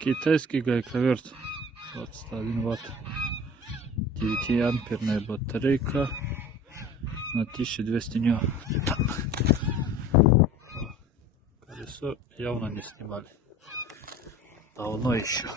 Китайский гайковерт 21 Вт. 9 амперная батарейка на 1200 ньютон. Колесо явно не снимали. Давно еще.